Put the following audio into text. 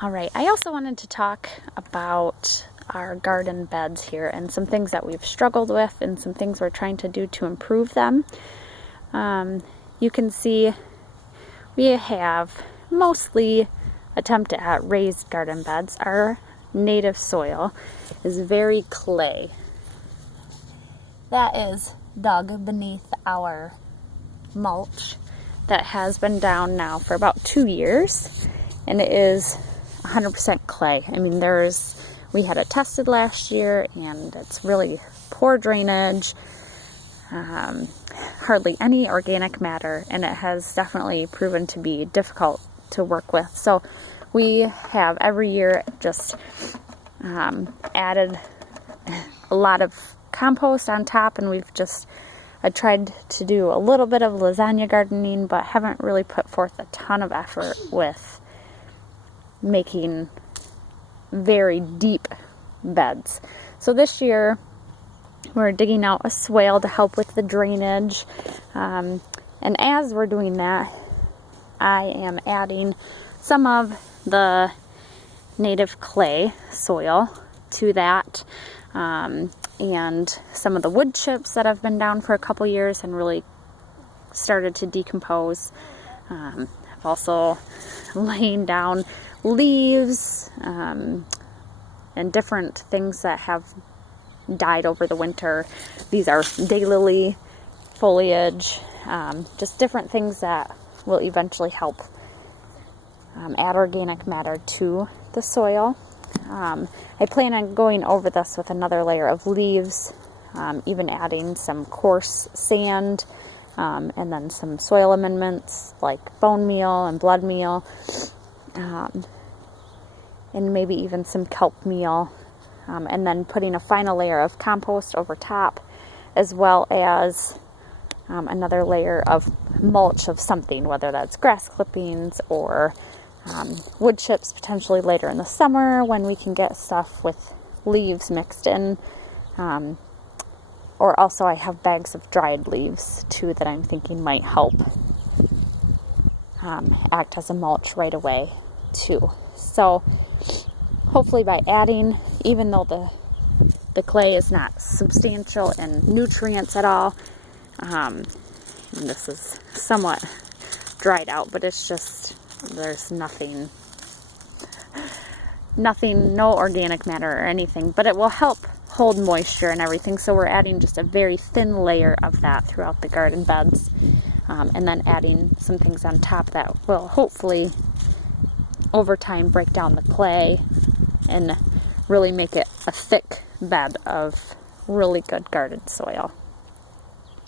All right, I also wanted to talk about our garden beds here and some things that we've struggled with and some things we're trying to do to improve them. You can see we have mostly attempted at raised garden beds. Our native soil is very clay. That is dug beneath our mulch that has been down now for about 2 years, and it is 100% clay. I mean, we had it tested last year and it's really poor drainage, hardly any organic matter, and it has definitely proven to be difficult to work with. So we have every year just added a lot of compost on top, and I tried to do a little bit of lasagna gardening, but haven't really put forth a ton of effort with making very deep beds. So this year we're digging out a swale to help with the drainage, and as we're doing that, I am adding some of the native clay soil to that, and some of the wood chips that have been down for a couple years and really started to decompose. I've also laying down leaves and different things that have died over the winter. These are daylily foliage, just different things that will eventually help add organic matter to the soil. I plan on going over this with another layer of leaves, even adding some coarse sand, and then some soil amendments like bone meal and blood meal, and maybe even some kelp meal, and then putting a final layer of compost over top, as well as another layer of mulch of something, whether that's grass clippings or wood chips potentially later in the summer when we can get stuff with leaves mixed in. Or also I have bags of dried leaves too that I'm thinking might help act as a mulch right away too. So hopefully by adding, even though the clay is not substantial in nutrients at all, and this is somewhat dried out, but it's just, there's nothing, no organic matter or anything, but it will help hold moisture and everything. So we're adding just a very thin layer of that throughout the garden beds, and then adding some things on top that will hopefully over time break down the clay and really make it a thick bed of really good garden soil.